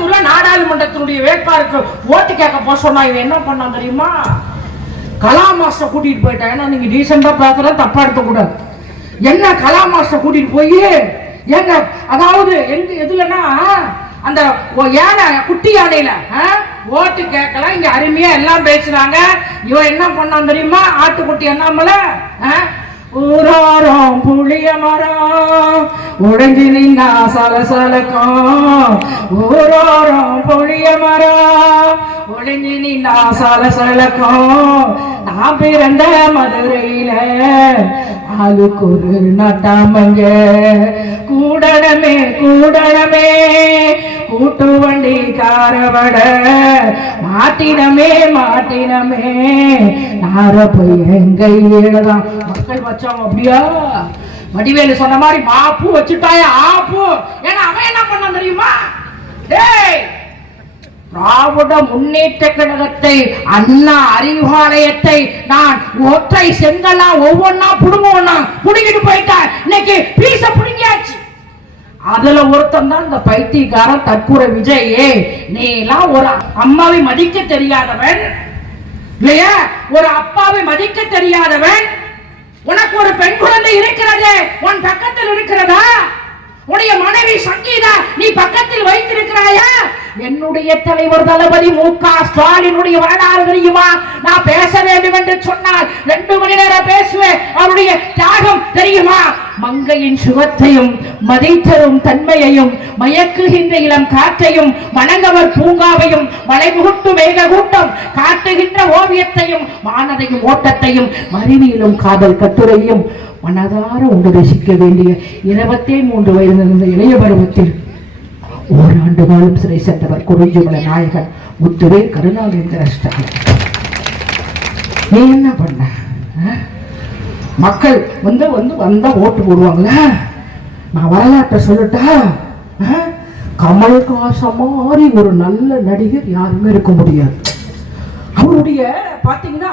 கோயம்புத்தூர்ல நாடாளுமன்றத்தினுடைய வேட்பாளருக்கு ஓட்டு கேட்க போக சொன்னா இவன் என்ன பண்ணான் தெரியுமா? கலா மாஸ்டர் கூட்டிட்டு போயிட்டான். ஏன்னா நீங்க டீசெண்டா பேசுற தப்பா எடுக்க கூடாது என்ன கலா மாஸ்டர் கூட்டிட்டு போய்? ஏங்க அதாவது எங்க எதுலன்னா அந்த யானை குட்டி யானையில ஆ? ஓட்டு கேட்கலாம். இங்க அருமையா எல்லாம் பேசுறாங்க. இவன் என்ன பண்ணான் தெரியுமா? ஆட்டுக்குட்டி என்னாமல ஆ? ஊராரம் புளிய மரம். உடைஞ்சு நின்னா சலசலக்கும் ஊராரம் புளிய மரம். உடைஞ்சு நின்னா சலசலக்கும் நான் பிறந்த மதுரையில ஆளுக்கு ஒரு நட்டாமங்க கூடடமே கூடடமே கூட்டு வண்டி காரவட. மாட்டினமே மாட்டினமே. நார போய் எங்க மக்கள் வச்சாங்க அப்படியா? வடிவேலு சொன்ன மாதிரி மாப்பு வச்சுட்டாயா? ஆப்பு ஏன்னா அவன் என்ன பண்ண தெரியுமா? டேய் திராவிட முன்னேற்ற கழகத்தை அண்ணா அறிவாலயத்தை நான் ஒற்றை செங்கலா ஒவ்வொன்னா புடுங்குவனா புடுங்கிட்டு போயிட்டேன். இன்னைக்கு பீச புடுங்கியாச்சு. அதுல ஒருத்தன் தான் இந்த பைத்தியக்காரன் தற்கூர விஜயே. நீ எல்லாம் ஒரு அம்மாவை மதிக்க தெரியாதவன். இல்லையா? ஒரு அப்பாவை மதிக்க தெரியாதவன். உனக்கு ஒரு பெண் குழந்தை இருக்கிறது. உன் பக்கத்தில் இருக்கிறதா? உடைய மனைவி சங்கீதா நீ பக்கத்தில் வைத்திருக்கிறாயா? என்னுடைய தலைவர் தளபதி மு க. ஸ்டாலினுடைய வரலாறு தெரியுமா? நான் பேச வேண்டும் என்று சொன்னால் ரெண்டு மணி நேரம் பேசுவேன். அவருடைய தியாகம் தெரியுமா? மங்கையின் சுகத்தையும் மதித்தரும் தன்மையையும் மயக்குகின்ற இளம் காற்றையும் வணங்கவர் பூங்காவையும் மலைமுகுட்டு மேக கூட்டம் காட்டுகின்ற ஓவியத்தையும் வானதையும் ஓட்டத்தையும் மறிவியிலும் காதல் கட்டுரையும் மனதார உண்டு ரசிக்க வேண்டிய இருபத்தே மூன்று வயது இருந்த இளைய பருவத்தில் ஓராண்டு காலம் சிறை சென்றவர் குறிஞ்சிமல நாயகன் முத்துவே கருணாவேந்திர நீ என்ன பண்ண? மக்கள் வந்து வந்து வந்தா ஓட்டு போடுவாங்கல்ல நான் வரலாற்றை சொல்லட்டா? ஆ? கமல்ஹாசன் மாதிரி ஒரு நல்ல நடிகர் யாருமே இருக்க முடியாது. அவருடைய பாத்தீங்கன்னா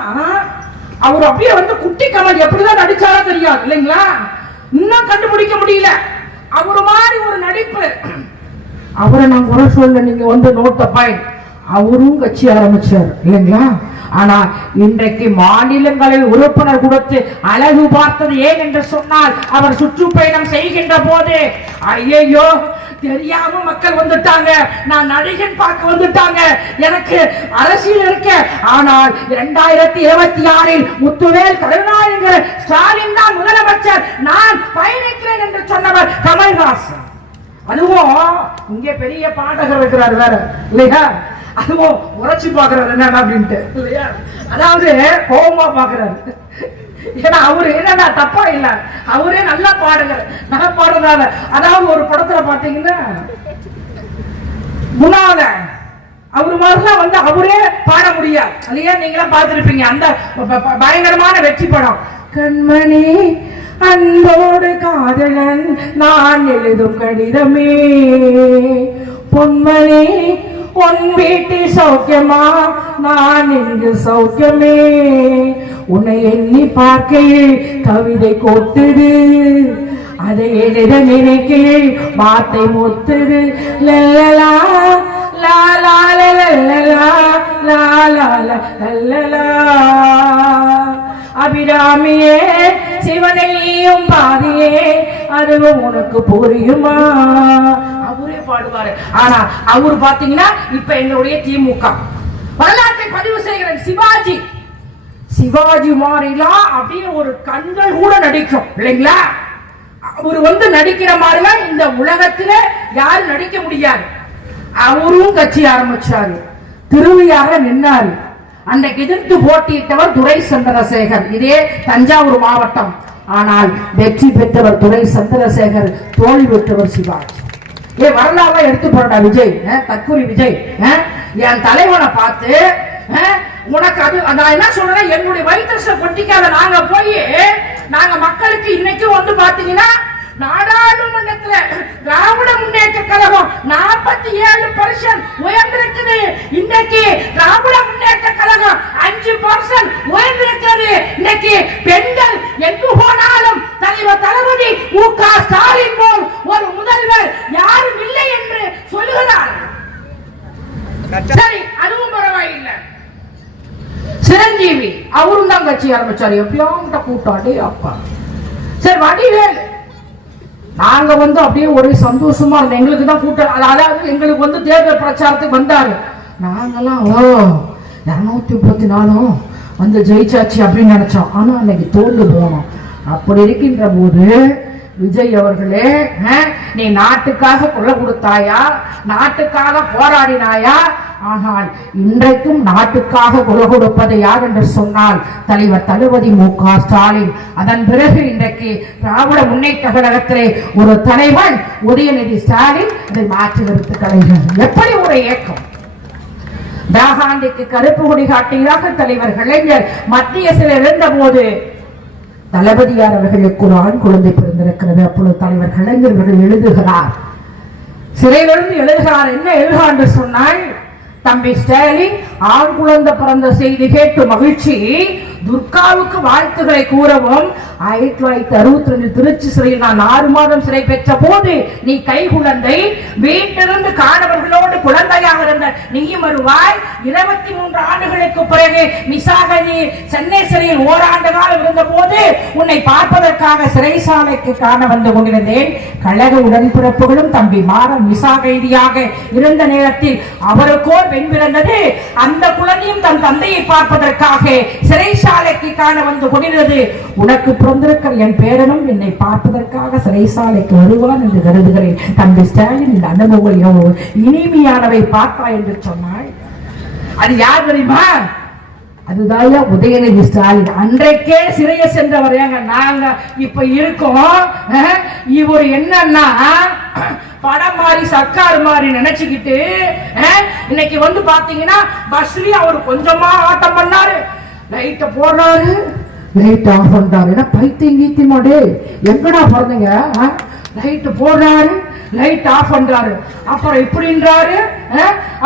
அவர் அப்படியே வந்து குட்டி கமல் எப்படிதான் நடிச்சாரோ தெரியாது இல்லைங்களா? இன்னும் கண்டுபிடிக்க முடியல. அவர் மாதிரி ஒரு நடிப்பு. அவரை நான் குறை சொல்ல நீங்க வந்து நோட்ட பாயிண்ட் அவரும் கட்சி ஆரம்பிச்சார் இல்லைங்களா? ஆனா இன்றைக்கு மாநிலங்களில் உறுப்பினர் கொடுத்து அழகு பார்த்தது ஏன் என்று சொன்னால் அவர் சுற்றுப்பயணம் செய்கின்ற போது ஐயையோ தெரியாம மக்கள் வந்துட்டாங்க. நான் நடிகன் பார்க்க வந்துட்டாங்க. எனக்கு அரசியல் இருக்க. ஆனால் இரண்டாயிரத்தி இருபத்தி ஆறில் முத்துவேல் கருணாநிதி ஸ்டாலின் தான் முதலமைச்சர். நான் பயணிக்கிறேன் என்று சொன்னவர் கமல்ஹாசன். அதுவும் இங்கே பெரிய பாடகர் இருக்கிறார் வேற. இல்லையா? அதுவும் உரைச்சு பாக்குறாரு என்ன அப்படின்ட்டு. இல்லையா? அதாவது கோபமா பாக்குறாரு ஏன்னா அவரு என்னன்னா தப்பா இல்ல. அவரே நல்லா பாடுகிறார் நான் பாடுறதால அதாவது ஒரு படத்துல பாத்தீங்கன்னா முன்னால அவர் மாதிரிலாம் வந்து அவரே பாட முடியாது. இல்லையா? நீங்களாம் பார்த்திருப்பீங்க. அந்த பயங்கரமான வெற்றி படம். கண்மணி அன்போடு காதலன் நான் எழுதும் கடிதமே. பொன்மணி பொன் வீட்டு சௌக்கியமா நான் இங்கு சௌக்கியமே உன்னை எண்ணி பார்க்கையில் கவிதை கொட்டுது அதை எழுத நினைக்கையில் வார்த்தை மொத்துது லல்லலா லா லல்லலா லா லல்லலா அபிராமியே சிவனையும் பாதியே அதுவும் உனக்கு புரியுமா அவரே பாடுவாரு. ஆனா அவர் பாத்தீங்கன்னா இப்ப எங்களுடைய திமுக. வரலாற்றை பதிவு செய்கிறேன் சிவாஜி. சிவாஜி மாதிரிலாம் அப்படின்னு ஒரு கண்கள் கூட நடிக்கும் இல்லைங்களா? அவர் வந்து நடிக்கிற மாதிரிலாம் இந்த உலகத்துல யாரும் நடிக்க முடியாது. அவரும் கட்சி ஆரம்பிச்சாரு. திருவியாக நின்னாரு. அன்றைக்கு எதிர்த்து போட்டியிட்டவர் துரை சந்திரசேகர் இதே தஞ்சாவூர் மாவட்டம். ஆனால் வெற்றி பெற்றவர் துரை சந்திரசேகர் தோல்வி பெற்றவர் சிவாஜி. ஏ வரலாறு எடுத்து போறடா விஜய். அஹ், தற்கூரி விஜய். என் தலைவனை பார்த்து உனக்கு அது நான் என்ன சொல்றேன் என்னுடைய வயிற்று கொட்டிக்காத நாங்க போய் நாங்க மக்களுக்கு இன்னைக்கு வந்து பாத்தீங்கன்னா நாடாளுமன்றத்துல திராவிட முன்னேற்ற கழகம் நாற்பத்தி ஏழு பர்சன்ட் உயர்ந்திருக்குது. இன்னைக்கு திராவிட முன்னேற்ற கழகம் அஞ்சு பர்சன்ட் உயர்ந்திருக்கிறது. இன்னைக்கு பெண்கள் எங்கு போனாலும் தலைவர் தளபதி மு க ஸ்டாலின் போல் ஒரு முதல்வர் யாரும் இல்லை என்று சொல்லுகிறார் சிரஞ்சீவி அவரு தான் கட்சி ஆரம்பிச்சாரு. எப்படியாமட்ட கூட்டாண்டி அப்பா. சரி வடிவேல். நாங்க வந்து அப்படியே ஒரே சந்தோஷமா இருந்தோம். எங்களுக்கு தான் கூட்டம். அது- அதாவது எங்களுக்கு வந்து தேர்தல் பிரச்சாரத்துக்கு வந்தாரு. நாங்கெல்லாம் ஓ இரநூத்தி முப்பத்தி நாலும் வந்து ஜெயிச்சாச்சு அப்படின்னு நினைச்சோம். ஆனா அன்னைக்கு தோல்ந்து போனோம். அப்படி இருக்கின்ற போது விஜய் அவர்களே நீ நாட்டுக்காக கொள்ள கொடுத்தாயா? நாட்டுக்காக போராடினாயா? ஆனால் இன்றைக்கும் நாட்டுக்காக குல கொடுப்பது யார் என்று சொன்னால் தலைவர் தளபதி மு க ஸ்டாலின். அதன் பிறகு இன்றைக்கு திராவிட முன்னேற்ற கழகத்திலே ஒரு தலைவன் உதயநிதி ஸ்டாலின் இதை மாற்றி நிறுத்து கலைஞர் எப்படி ஒரு இயக்கம்? தாகாண்டிக்கு கருப்பு கொடி காட்டியாக தலைவர் கலைஞர் மத்திய சிலர் இருந்தபோது தளபதியார் அவர்களுக்கு ஒரு ஆண் குழந்தை பிறந்திருக்கிறது. அப்பொழுது தலைவர் கலைஞர் அவர்கள் எழுதுகிறார். சிறையிலிருந்து எழுதுகிறார். என்ன எழுதுகிறார் என்று சொன்னால் தம்பி ஸ்டாலின் ஆண் குழந்தை பிறந்த செய்தி கேட்டு மகிழ்ச்சி. துர்காவுக்கு வாழ்த்துக்களை கூறவும் ஆயிரத்தி தொள்ளாயிரத்தி அறுபத்தி ரெண்டு திருச்சி சிறையில் நான் ஆறு மாதம் சிறை பெற்ற போது நீ கை குழந்தை வீட்டிலிருந்து காணவர்களோடு குழந்தையாக இருந்த நீயும் வருவாய். இருபத்தி மூன்று ஆண்டுகளுக்கு பிறகு மிசாகதி சென்னை சிறையில் ஓராண்டு காலம் இருந்த போது உன்னை பார்ப்பதற்காக சிறைசாலைக்கு காண வந்து கொண்டிருந்தேன். கழக உடன்பிறப்புகளும் தம்பி மாறன் மிசாகைதியாக இருந்த நேரத்தில் அவருக்கோ பெண் பிறந்தது அந்த குழந்தையும் தன் தந்தையை பார்ப்பதற்காக சிறைசாலைக்கு காண வந்து கொண்டிருந்தது. உனக்கு பிறந்திருக்கிற என் பேரனும் என்னை பார்ப்பதற்காக சிறைசாலைக்கு வருவான் என்று கருதுகிறேன். தம்பி ஸ்டாலின் இந்த அனுபவங்கள் இனிமையானவை பார்ப்பா என்று சொன்னாள். அது யார் தெரியுமா? அதுதான் உதயநிதி ஸ்டாலின். அன்றைக்கே சிறைய சென்றவர் ஏங்க? நாங்க இப்ப இருக்கோம். இவர் என்னன்னா படம் மாதிரி சர்க்கார் மாதிரி நினைச்சுக்கிட்டு இன்னைக்கு வந்து பாத்தீங்கன்னா பஸ்லயும் அவர் கொஞ்சமா ஆட்டம் பண்ணாரு. லைட்ட போடுறாரு லைட் ஆஃப் பண்றாரு ஏன்னா பைத்தியம் கீத்தியமாடே எங்கடா பிறந்தீங்க? லைட்டு போடுறாரு லைட் ஆஃப் பண்றாரு. அப்புறம் இப்படின்றாரு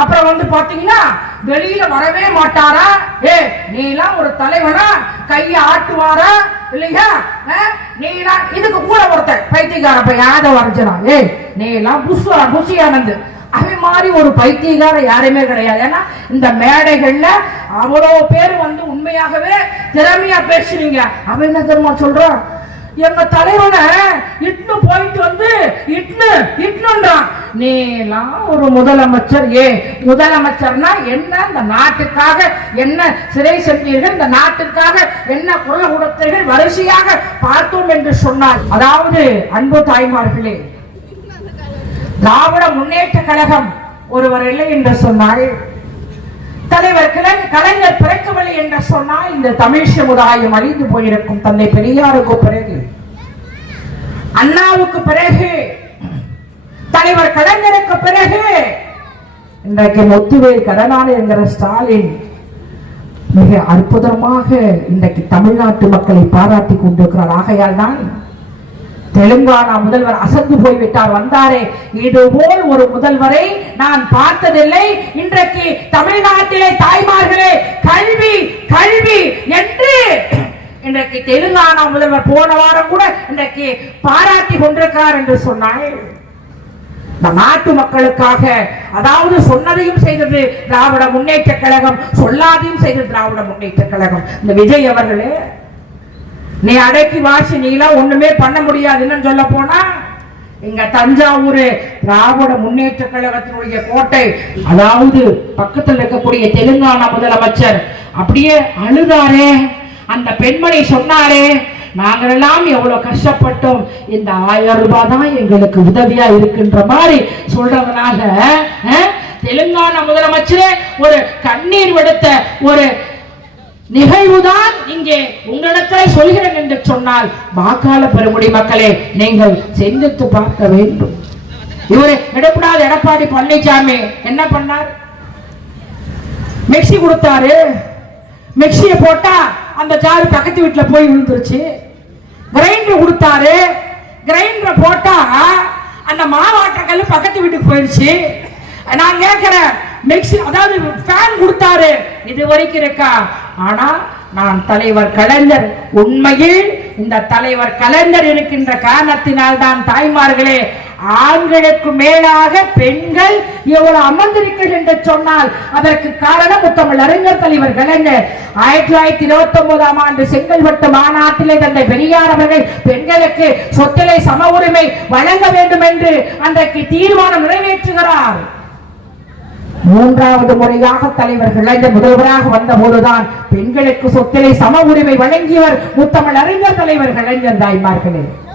அப்புறம் வந்து பாத்தீங்கன்னா வெளியில வரவே மாட்டாரா? ஏ நீ எல்லாம் ஒரு தலைவனா? கைய ஆட்டுவாரா? இல்லையா? அஹ், நீ எல்லாம் இதுக்கு கூட ஒருத்தர் பைத்தியக்கார பையன் யாத வரைஞ்சனா ஏ நீ எல்லாம் புஷ் புஷி அவன் மாதிரி ஒரு பைத்தியக்கார யாருமே கிடையாது. ஏன்னா இந்த மேடைகள்ல அவ்வளோ பேர் வந்து உண்மையாகவே திறமையா பேசுறீங்க. அவன் என்ன தெரியுமா சொல்றான்? எங்க தலைவனை இட்னு போயிட்டு வந்து இட்னு இட்னுன்றான் நீலாம் ஒரு முதலமைச்சர். ஏ முதலமைச்சர்னா என்ன? இந்த நாட்டுக்காக என்ன சிறை சென்றீர்கள்? இந்த நாட்டுக்காக என்ன குரல் கொடுத்தீர்கள்? வரிசையாக பார்த்தோம் என்று சொன்னார். அதாவது அன்பு தாய்மார்களே திராவிட முன்னேற்ற கழகம் ஒருவர் இல்லை என்று சொன்னால் தலைவர் கிளை- கலைஞர் பிறக்கவில்லை என்று சொன்னால் இந்த தமிழ் சமுதாயம் அழிந்து போயிருக்கும். தந்தை பெரியாருக்கு பிறகு அண்ணாவுக்கு பிறகு தலைவர் கலைஞருக்கு பிறகு இன்றைக்கு முத்துவேல் கடனாளி என்கிற ஸ்டாலின் மிக அற்புதமாக இன்றைக்கு தமிழ்நாட்டு மக்களை பாராட்டி கொண்டிருக்கிறார். ஆகையால் தான் தெலுங்கானா முதல்வர் அசந்து போய்விட்டார். வந்தாரே இதுபோல் ஒரு முதல்வரை நான் பார்த்ததில்லை. இன்றைக்கு தமிழ்நாட்டிலே தாய்மார்களே கல்வி கல்வி என்று இன்றைக்கு தெலுங்கானா முதல்வர் போன வாரம் கூட இன்றைக்கு பாராட்டி கொண்டிருக்கிறார் என்று சொன்னால் இந்த நாட்டு மக்களுக்காக அதாவது சொன்னதையும் செய்தது திராவிட முன்னேற்ற கழகம் சொல்லாதையும் செய்தது திராவிட முன்னேற்ற கழகம். இந்த விஜய் அவர்களே நீ அடக்கி வாசி நீலாம் ஒண்ணுமே பண்ண முடியாதுன்னு சொல்ல போனா இங்க தஞ்சாவூர் திராவிட முன்னேற்ற கழகத்தினுடைய கோட்டை அதாவது பக்கத்தில் இருக்கக்கூடிய தெலுங்கானா முதலமைச்சர் அப்படியே அழுதாரே. அந்த பெண்மணி சொன்னாரே நாங்களெல்லாம் எவ்வளவு கஷ்டப்பட்டோம். இந்த ஆயிரம் ரூபாய் தான் எங்களுக்கு உதவியா இருக்குன்ற மாதிரி சொல்றதுனால தெலுங்கானா முதலமைச்சரே ஒரு கண்ணீர் விடுத்த ஒரு நிகழ்வுதான் இங்கே உங்களிடத்தில் சொல்கிறேன் என்று சொன்னால் வாக்காள பெருமுடி மக்களே நீங்கள் சிந்தித்து பார்க்க வேண்டும். இவரு எடுப்படாத எடப்பாடி பழனிசாமி என்ன பண்ணார்? மிக்ஸி கொடுத்தாரு. மிக்சியை போட்டா அந்த ஜாரு பக்கத்து வீட்டுல போய் விழுந்துருச்சு. கிரைண்டர் கொடுத்தாரு. கிரைண்டர் போட்டா அந்த மாவாட்டக்கல் பக்கத்து வீட்டுக்கு போயிடுச்சு நான் கேட்கிறேன் மிக்ஸி அதாவது ஃபேன் கொடுத்தாரு. இது வரைக்கும் இருக்கா? ஆனால் நான் தலைவர் கலைஞர். உண்மையில் இந்த தலைவர் கலைஞர் இருக்கின்ற காரணத்தினால் தான் தாய்மார்களே ஆண்களுக்கு மேலாக பெண்கள் எவ்வளவு அமர்ந்திருக்கிறது என்று சொன்னால் அதற்கு காரணம் முத்தமிழ் அறிஞர் தலைவர் கலைஞர். ஆயிரத்தி தொள்ளாயிரத்தி இருபத்தி ஒன்பதாம் ஆண்டு செங்கல்பட்டு மாநாட்டிலே தந்தை பெரியார் அவர்கள் பெண்களுக்கு சொத்திலே சம உரிமை வழங்க வேண்டும் என்று அன்றைக்கு தீர்மானம் நிறைவேற்றுகிறார். மூன்றாவது முறையாக தலைவர்கள் இளைஞர் முதல்வராக வந்த போதுதான் பெண்களுக்கு சொத்திலே சம உரிமை வழங்கியவர் முத்தமிழ் அறிஞர் தலைவர் இளைஞர் தாய்மார்களே.